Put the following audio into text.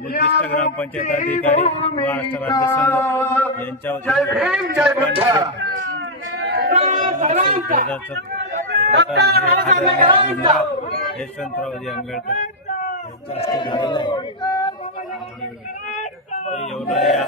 Buddhist ग्रामपंचायत अधिकारी महाराष्ट्र राज्य संघ यांच्या यशवंतरावजी आंबेडकर यांच्या हस्ते झालेलं आहे आणि येवला या